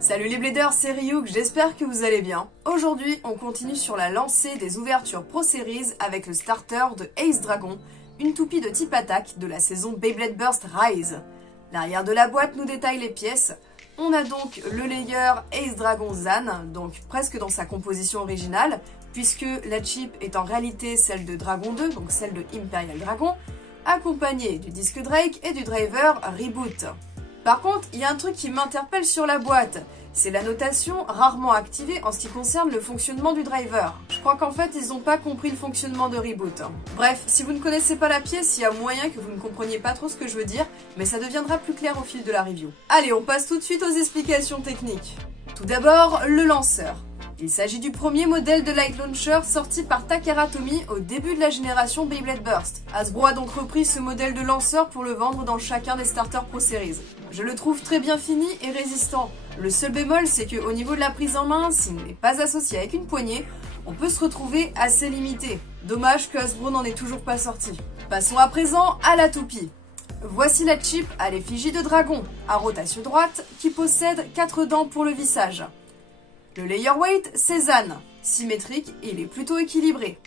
Salut les bladers, c'est Ryuk, j'espère que vous allez bien. Aujourd'hui, on continue sur la lancée des ouvertures Pro Series avec le starter de Ace Dragon, une toupie de type attaque de la saison Beyblade Burst Rise. L'arrière de la boîte nous détaille les pièces. On a donc le layer Ace Dragon Zan, donc presque dans sa composition originale, puisque la chip est en réalité celle de Dragon 2, donc celle de Imperial Dragon, accompagnée du disque Drake et du driver Reboot. Par contre, il y a un truc qui m'interpelle sur la boîte, c'est la notation rarement activée en ce qui concerne le fonctionnement du driver. Je crois qu'en fait, ils n'ont pas compris le fonctionnement de Reboot. Bref, si vous ne connaissez pas la pièce, il y a moyen que vous ne compreniez pas trop ce que je veux dire, mais ça deviendra plus clair au fil de la review. Allez, on passe tout de suite aux explications techniques. Tout d'abord, le lanceur. Il s'agit du premier modèle de Light Launcher sorti par Takara Tomy au début de la génération Beyblade Burst. Hasbro a donc repris ce modèle de lanceur pour le vendre dans chacun des starters Pro Series. Je le trouve très bien fini et résistant. Le seul bémol, c'est qu'au niveau de la prise en main, s'il n'est pas associé avec une poignée, on peut se retrouver assez limité. Dommage que Hasbro n'en ait toujours pas sorti. Passons à présent à la toupie. Voici la chip à l'effigie de dragon, à rotation droite, qui possède 4 dents pour le vissage. Le layer weight, c'est Zan. Symétrique, il est plutôt équilibré.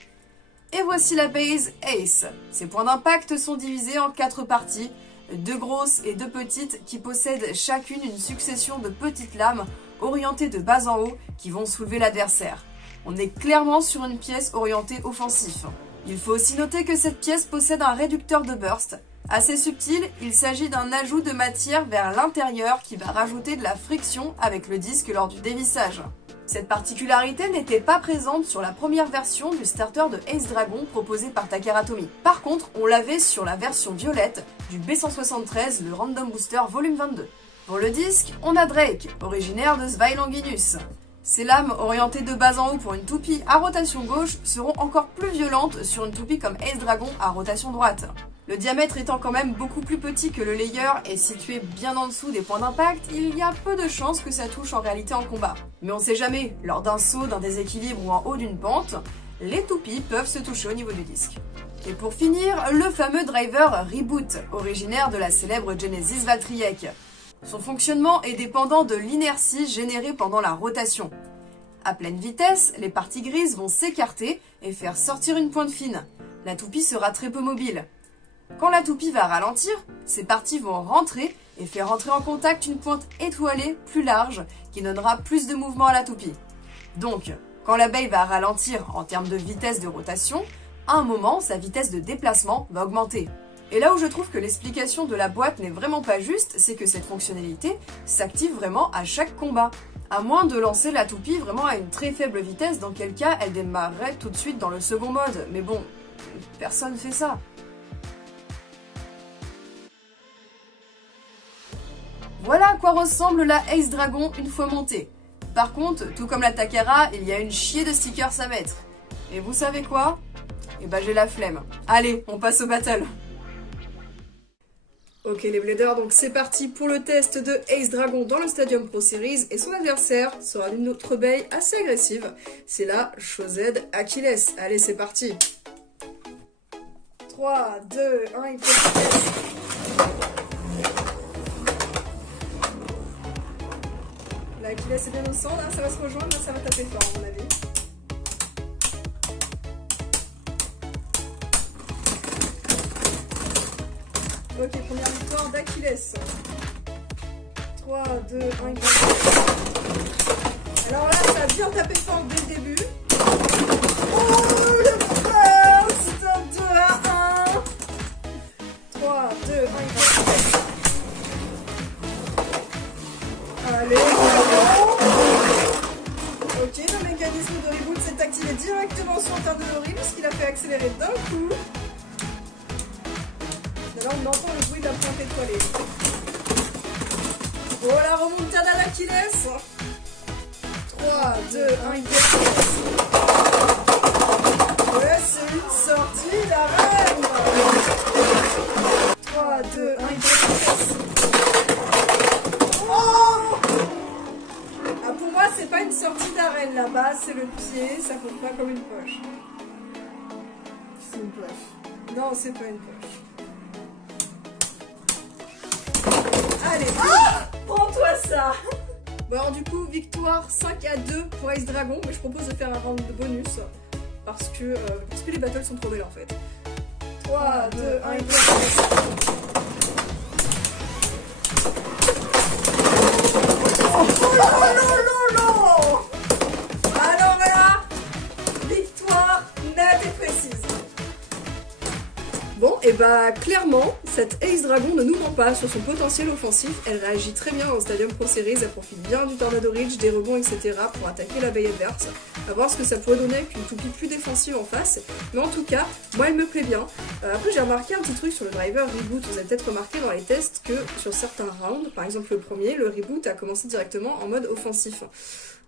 Et voici la base Ace. Ses points d'impact sont divisés en 4 parties, 2 grosses et 2 petites qui possèdent chacune une succession de petites lames orientées de bas en haut qui vont soulever l'adversaire. On est clairement sur une pièce orientée offensif. Il faut aussi noter que cette pièce possède un réducteur de burst. Assez subtil, il s'agit d'un ajout de matière vers l'intérieur qui va rajouter de la friction avec le disque lors du dévissage. Cette particularité n'était pas présente sur la première version du starter de Ace Dragon proposé par Takara Tomy. Par contre, on l'avait sur la version violette du B173, le Random Booster Volume 22. Pour le disque, on a Drake, originaire de Zwei Longinus. Ces lames orientées de bas en haut pour une toupie à rotation gauche seront encore plus violentes sur une toupie comme Ace Dragon à rotation droite. Le diamètre étant quand même beaucoup plus petit que le layer et situé bien en dessous des points d'impact, il y a peu de chances que ça touche en réalité en combat. Mais on sait jamais, lors d'un saut, d'un déséquilibre ou en haut d'une pente, les toupies peuvent se toucher au niveau du disque. Et pour finir, le fameux driver Reboot, originaire de la célèbre Genesis Valtryek. Son fonctionnement est dépendant de l'inertie générée pendant la rotation. À pleine vitesse, les parties grises vont s'écarter et faire sortir une pointe fine. La toupie sera très peu mobile. Quand la toupie va ralentir, ces parties vont rentrer et faire entrer en contact une pointe étoilée plus large qui donnera plus de mouvement à la toupie. Donc, quand l'abeille va ralentir en termes de vitesse de rotation, à un moment, sa vitesse de déplacement va augmenter. Et là où je trouve que l'explication de la boîte n'est vraiment pas juste, c'est que cette fonctionnalité s'active vraiment à chaque combat. À moins de lancer la toupie vraiment à une très faible vitesse, dans quel cas elle démarrerait tout de suite dans le second mode. Mais bon, personne fait ça. Voilà à quoi ressemble la Ace Dragon une fois montée. Par contre, tout comme la Takara, il y a une chier de stickers à mettre. Et vous savez quoi? Eh ben j'ai la flemme. Allez, on passe au battle. Ok les bladers, donc c'est parti pour le test de Ace Dragon dans le Stadium Pro Series et son adversaire sera une autre baie assez agressive, c'est la Chosed Achilles. Allez c'est parti. 3, 2, 1, il faut... La Achilles est bien au centre, là, ça va se rejoindre, là ça va taper fort à mon avis. Ok, première victoire d'Achilles. 3, 2, 1, il va. Alors là, ça a bien tapé fort dès le début. Oh, le burst 2 à 1. 3, 2, 1, il va. Allez, ok, le mécanisme de reboot s'est activé directement sur terre de Lori puisqu'il a fait accélérer d'un coup. Là, on entend le bruit de la pointe étoilée. Oh, la remontada d'Achilles. 3, 2, 1, il fait. Ouais, c'est une sortie d'arène. 3, 2, 1, il fait. Oh, ah, pour moi, c'est pas une sortie d'arène là-bas, c'est le pied, ça compte pas comme une poche. C'est une poche. Non, c'est pas une poche. Allez, ah, prends-toi ça. Bon alors du coup, victoire 5-2 pour Ace Dragon, mais je propose de faire un round de bonus parce que les battles sont trop belles en fait. 3, 2, 1 et 2. Alors là, victoire nette et précise. Bon, et bah clairement, cette Ace Dragon ne nous ment pas sur son potentiel offensif. Elle réagit très bien au Stadium Pro Series, elle profite bien du Tornado Reach, des rebonds, etc. pour attaquer la baie adverse. À voir ce que ça pourrait donner avec une toupie plus défensive en face. Mais en tout cas, moi elle me plaît bien. Après j'ai remarqué un petit truc sur le driver reboot. Vous avez peut-être remarqué dans les tests que sur certains rounds, par exemple le premier, le reboot a commencé directement en mode offensif.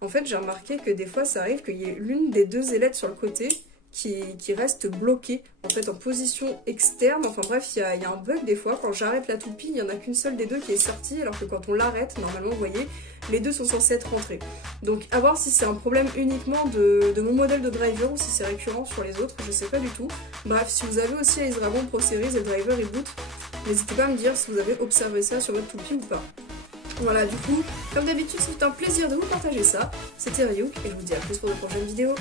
En fait j'ai remarqué que des fois ça arrive qu'il y ait l'une des deux ailettes sur le côté qui reste bloquée en fait en position externe. Enfin bref, il y a un bug des fois. Quand j'arrête la toupie, il n'y en a qu'une seule des deux qui est sortie, alors que quand on l'arrête, normalement vous voyez, les deux sont censés être rentrés. Donc à voir si c'est un problème uniquement de mon modèle de driver ou si c'est récurrent sur les autres, je sais pas du tout. Bref, si vous avez aussi Ace Dragon Pro Series et driver reboot, n'hésitez pas à me dire si vous avez observé ça sur votre toupie ou pas. Voilà, du coup, comme d'habitude, c'est un plaisir de vous partager ça. C'était Ryuk et je vous dis à plus pour de prochaines vidéos.